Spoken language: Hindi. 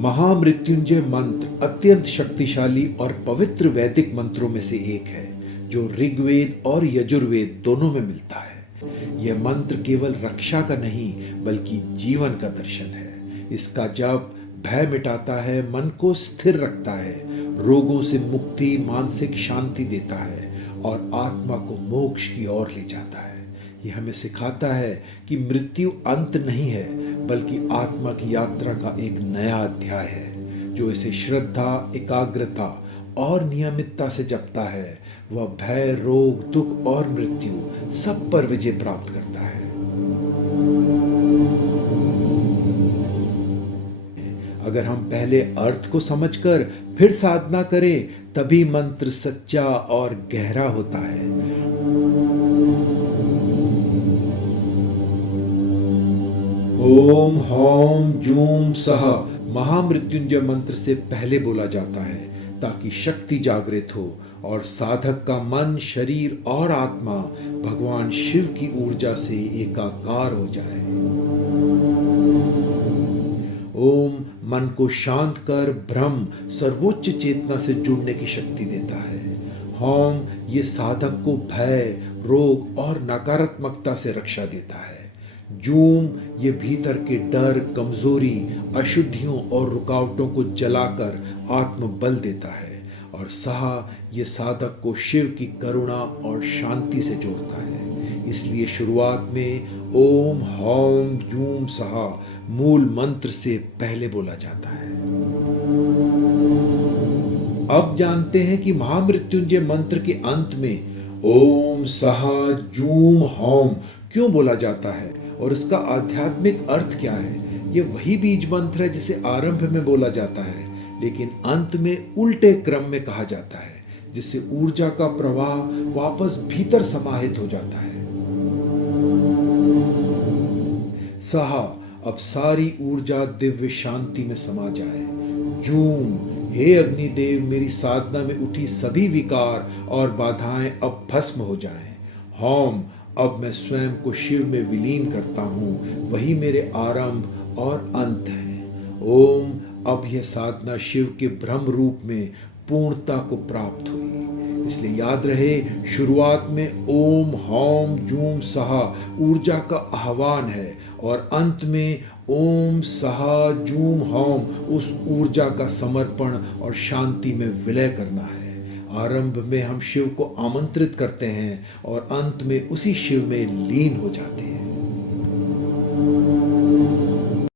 महामृत्युंजय मंत्र अत्यंत शक्तिशाली और पवित्र वैदिक मंत्रों में से एक है जो ऋग्वेद और यजुर्वेद दोनों में मिलता है। यह मंत्र केवल रक्षा का नहीं बल्कि जीवन का दर्शन है। इसका जप भय मिटाता है, मन को स्थिर रखता है, रोगों से मुक्ति, मानसिक शांति देता है और आत्मा को मोक्ष की ओर ले जाता है। यह हमें सिखाता है कि मृत्यु अंत नहीं है बल्कि आत्मा की यात्रा का एक नया अध्याय है। जो इसे श्रद्धा, एकाग्रता और नियमितता से जपता है वह भय, रोग, दुख और मृत्यु सब पर विजय प्राप्त करता है। अगर हम पहले अर्थ को समझकर फिर साधना करें तभी मंत्र सच्चा और गहरा होता है। ओम हौम जूम सह महामृत्युंजय मंत्र से पहले बोला जाता है ताकि शक्ति जागृत हो और साधक का मन, शरीर और आत्मा भगवान शिव की ऊर्जा से एकाकार हो जाए। ओम मन को शांत कर ब्रह्म, सर्वोच्च चेतना से जुड़ने की शक्ति देता है। हौम ये साधक को भय, रोग और नकारात्मकता से रक्षा देता है। जूम ये भीतर के डर, कमजोरी, अशुद्धियों और रुकावटों को जलाकर आत्मबल देता है। और सहा ये साधक को शिव की करुणा और शांति से जोड़ता है। इसलिए शुरुआत में ओम हौम जूम सहा मूल मंत्र से पहले बोला जाता है। अब जानते हैं कि महामृत्युंजय मंत्र के अंत में ओम सहा जूम हौम क्यों बोला जाता है और इसका आध्यात्मिक अर्थ क्या है। यह वही बीज मंत्र है जिसे आरंभ में बोला जाता है लेकिन अंत में उल्टे क्रम में कहा जाता है, जिससे ऊर्जा का प्रवाह वापस भीतर समाहित हो जाता है। सहा अब सारी ऊर्जा दिव्य शांति में समा जाए। जूम हे अग्निदेव, मेरी साधना में उठी सभी विकार और बाधाएं अब भस्म हो जाएं। हौम अब मैं स्वयं को शिव में विलीन करता हूँ, वही मेरे आरंभ और अंत है। ओम अब यह साधना शिव के ब्रह्म रूप में पूर्णता को प्राप्त हुई। इसलिए याद रहे, शुरुआत में ओम हौम जूम सहा ऊर्जा का आह्वान है और अंत में ओम सहा जूम हौम उस ऊर्जा का समर्पण और शांति में विलय करना है। आरंभ में हम शिव को आमंत्रित करते हैं और अंत में उसी शिव में लीन हो जाते हैं।